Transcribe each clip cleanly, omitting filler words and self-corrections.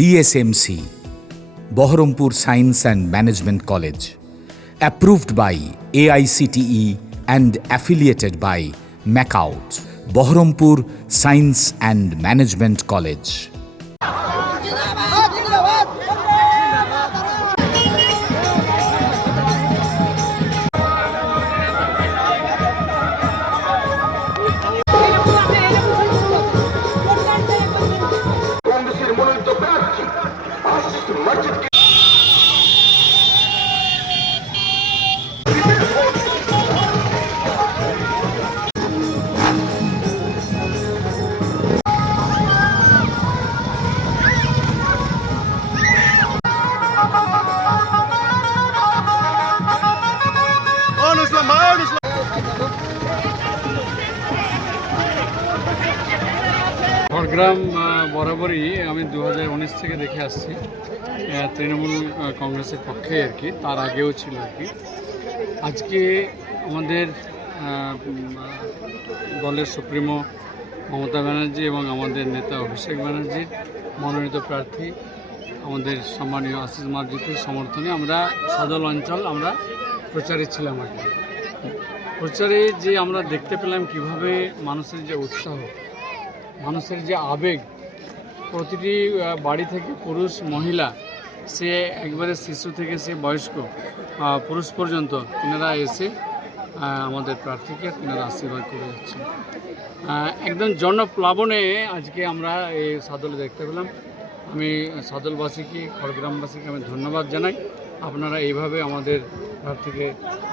DSMC, Baharampur Science and Management College, approved by AICTE and affiliated by MACAUT, Baharampur Science and Management College. Jhargram বরাবরই আমি 2019 থেকে দেখে আসছি তৃণমূল কংগ্রেসের পক্ষে আর কি, তার আগেও ছিল আর কি। আজকে আমাদের দলের সুপ্রিমো মমতা ব্যানার্জি এবং আমাদের নেতা অভিষেক ব্যানার্জির মনোনীত প্রার্থী আমাদের সম্মানীয় আশিস মার্জিতের সমর্থনে আমরা সদল অঞ্চল আমরা প্রচারে ছিলাম আর কি। প্রচারে যে আমরা দেখতে পেলাম কিভাবে মানুষের যে উৎসাহ, মানুষের যে আবেগ, প্রতিটি বাড়ি থেকে পুরুষ মহিলা, সে একবারে শিশু থেকে সে বয়স্ক পুরুষ পর্যন্ত তিনারা এসে আমাদের প্রার্থীকে তিনারা আশীর্বাদ করে যাচ্ছেন। একদম জনপ্লাবনে আজকে আমরা এই সাদলে দেখতে পেলাম। আমি সাদলবাসীকে, খড়গ্রামবাসীকে আমি ধন্যবাদ জানাই। আপনারা এইভাবে আমাদের প্রার্থীকে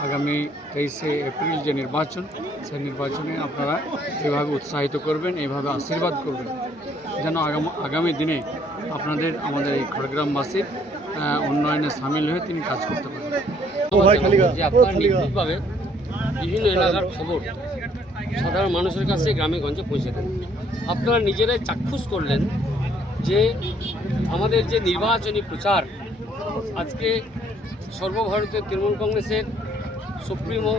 আগামী 23শে এপ্রিল যে নির্বাচন, সেই নির্বাচনে আপনারা এভাবে উৎসাহিত করবেন, এইভাবে আশীর্বাদ করবেন, যেন আগামী দিনে আমাদের এই খড়গ্রামবাসীর উন্নয়নে সামিল হয়ে তিনি কাজ করতে পারেন। যে আপনারা নিশ্চিতভাবে বিভিন্ন এলাকার খবর সাধারণ মানুষের কাছে গ্রামে গঞ্জে পৌঁছে দেন। আপনারা নিজেরাই চাক্ষুষ করলেন যে আমাদের যে নির্বাচনী প্রচার আজকে সর্বভারতীয় তৃণমূল কংগ্রেসের সুপ্রিমো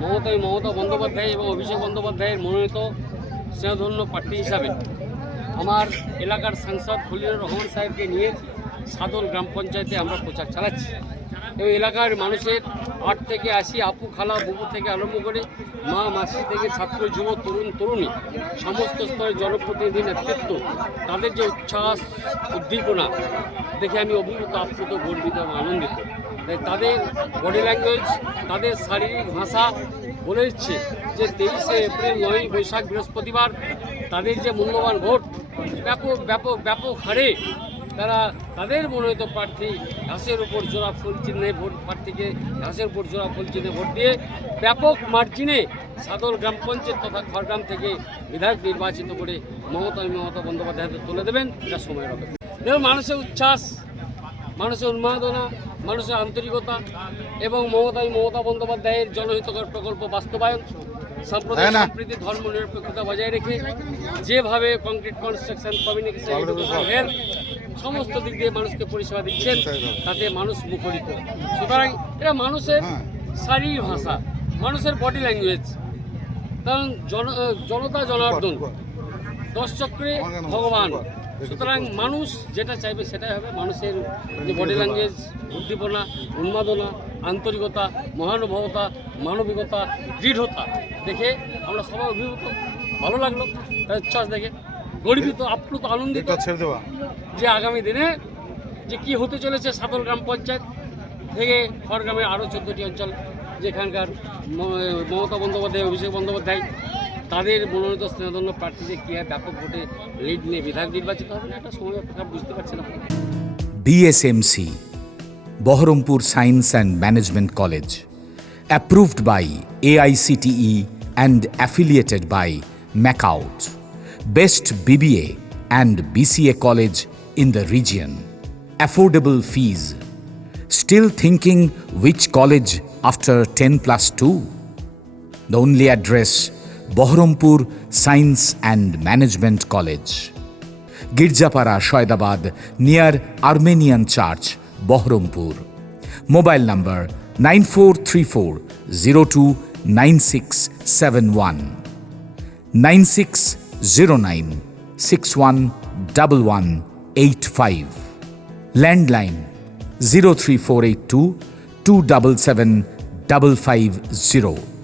মমতা বন্দ্যোপাধ্যায় এবং অভিষেক বন্দ্যোপাধ্যায়ের মনোনীত স্নেহধন্য প্রার্থী হিসাবে আমার এলাকার সাংসদ খলিলুর রহমান সাহেবকে নিয়ে সাদল গ্রাম পঞ্চায়েতে আমরা প্রচার চালাচ্ছি। এবং এলাকার মানুষের 8 থেকে 80 আপু খালা বুবু থেকে আরম্ভ করে মা মাসি থেকে ছাত্র যুব তরুণী সমস্ত স্তরের জনপ্রতিনিধি নেতৃত্ব, তাদের যে উচ্ছ্বাস উদ্দীপনা দেখে আমি অভিভূত, আপ্লুত, গর্বিত এবং আনন্দিত। তাই তাদের বডি ল্যাঙ্গুয়েজ, তাদের শারীরিক ভাষা বলে দিচ্ছে যে 23শে এপ্রিল 9ই বৈশাখ বৃহস্পতিবার তাদের যে মূল্যবান ভোট ব্যাপক হারে তারা তাদের মনোনীত প্রার্থী ঘাসের উপর জোড়া ফুল চিহ্নে ভোট, প্রার্থীকে ঘাসের উপর জোড়া ফুল চিহ্নে ভোট দিয়ে ব্যাপক মার্জিনে সাদল গ্রাম পঞ্চায়েত তথা খড়গ্রাম থেকে বিধায়ক নির্বাচিত করে মমতা বন্দ্যোপাধ্যায়কে তুলে দেবেন। এটা সময় হবে। দেখুন, মানুষের উচ্ছ্বাস, মানুষের উন্মাদনা, মানুষের আন্তরিকতা এবং মমতা বন্দ্যোপাধ্যায়ের জনহিতকর প্রকল্প বাস্তবায়ন, সাম্প্রদায়িক সম্প্রীতি, ধর্ম নিরপেক্ষতা বজায় রেখে যেভাবে কংক্রিট কনস্ট্রাকশন, কমিউনিকেশন, হেলথ সমস্ত দিক দিয়ে মানুষকে পরিষেবা দিচ্ছেন, তাতে মানুষ মুখরিত। সুতরাং এটা মানুষের শারীরিক ভাষা, মানুষের বডি ল্যাঙ্গুয়েজ। কারণ জনতা জনার্দন, 10 চক্রে ভগবান। সুতরাং মানুষ যেটা চাইবে সেটাই হবে। মানুষের যে বডি ল্যাঙ্গুয়েজ, উদ্দীপনা, উন্মাদনা, আন্তরিকতা, মহানুভবতা, মানবিকতা, দৃঢ়তা দেখে আমরা সবাই অভিভূত, ভালো লাগলো। তার উচ্ছ্বাস দেখে গর্বিত, আপ্লুত, আনন্দিত যে আগামী দিনে যে কি হতে চলেছে সাদল গ্রাম পঞ্চায়েত থেকে খড়গ্রামের আরও 14টি অঞ্চল, যেখানকার মমতা বন্দ্যোপাধ্যায়, অভিষেক বন্দ্যোপাধ্যায় তাদের মনোনীত স্নেহধন্য প্রার্থীদের কী হয় ব্যাপক ভোটে লিড নিয়ে বিধায়ক নির্বাচিত হবে না, এটা সময় অপেক্ষা, বুঝতে পারছি না। DSMC, Baharampur Science and Management College, approved by AICTE and affiliated by MACAUT, best BBA and BCA college in the region. Affordable fees. Still thinking which college after 10+2? The only address, Baharampur Science and Management College, Girjapara, Shoydabad, near Armenian Church, Baharampur. Mobile number 9434029671, 9609611188. 85. Landline 03482 277 550.